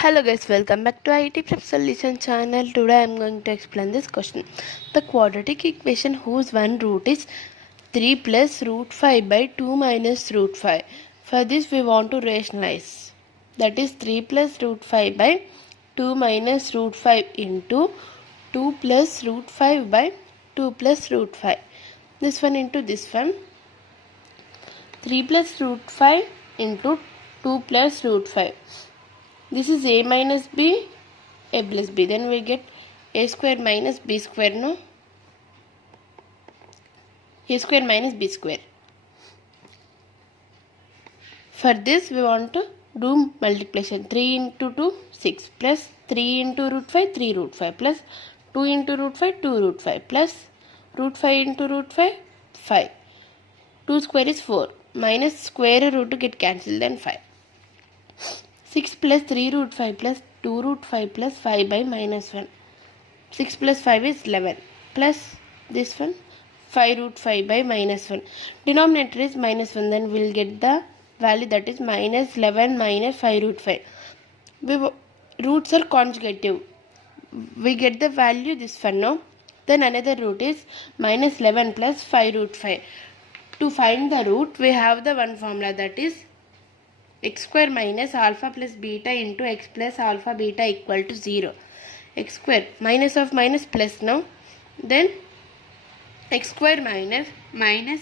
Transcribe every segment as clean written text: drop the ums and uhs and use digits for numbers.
Hello guys, welcome back to IT Prep Solution channel. Today I am going to explain this question. The quadratic equation whose one root is 3 plus root 5 by 2 minus root 5. For this we want to rationalize. That is 3 plus root 5 by 2 minus root 5 into 2 plus root 5 by 2 plus root 5. This one into this one. 3 plus root 5 into 2 plus root 5. This is a minus b, a plus b. Then we get a square minus b square, no? A square minus b square. For this we want to do multiplication. 3 into 2, 6 plus 3 into root 5, 3 root 5 plus 2 into root 5, 2 root 5 plus root 5 into root 5, 5. 2 square is 4. Minus square root to get cancelled, then 5. 6 plus 3 root 5 plus 2 root 5 plus 5 by minus 1. 6 plus 5 is 11 plus this one 5 root 5 by minus 1. Denominator is minus 1, then we'll get the value that is minus 11 minus 5 root 5. Roots are conjugative. We get the value this one now. Then another root is minus 11 plus 5 root 5. To find the root we have the one formula, that is x square minus alpha plus beta into x plus alpha beta equal to 0. X square minus of minus plus now. Then x square minus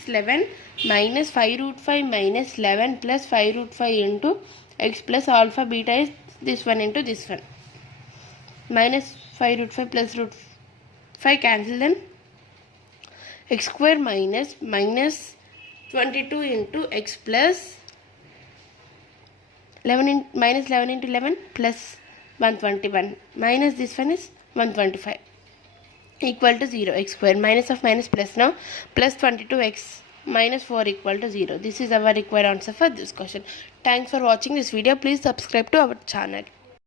11 minus 5 root 5 minus 11 plus 5 root 5 into x plus alpha beta is this one into this one. Minus 5 root 5 plus root 5 cancel, then x square minus 22 into x plus 11 into 11 plus 121 minus this one is 125 equal to 0. X square minus of minus plus now plus 22x minus 4 equal to 0. This is our required answer for this question. Thanks for watching this video. Please subscribe to our channel.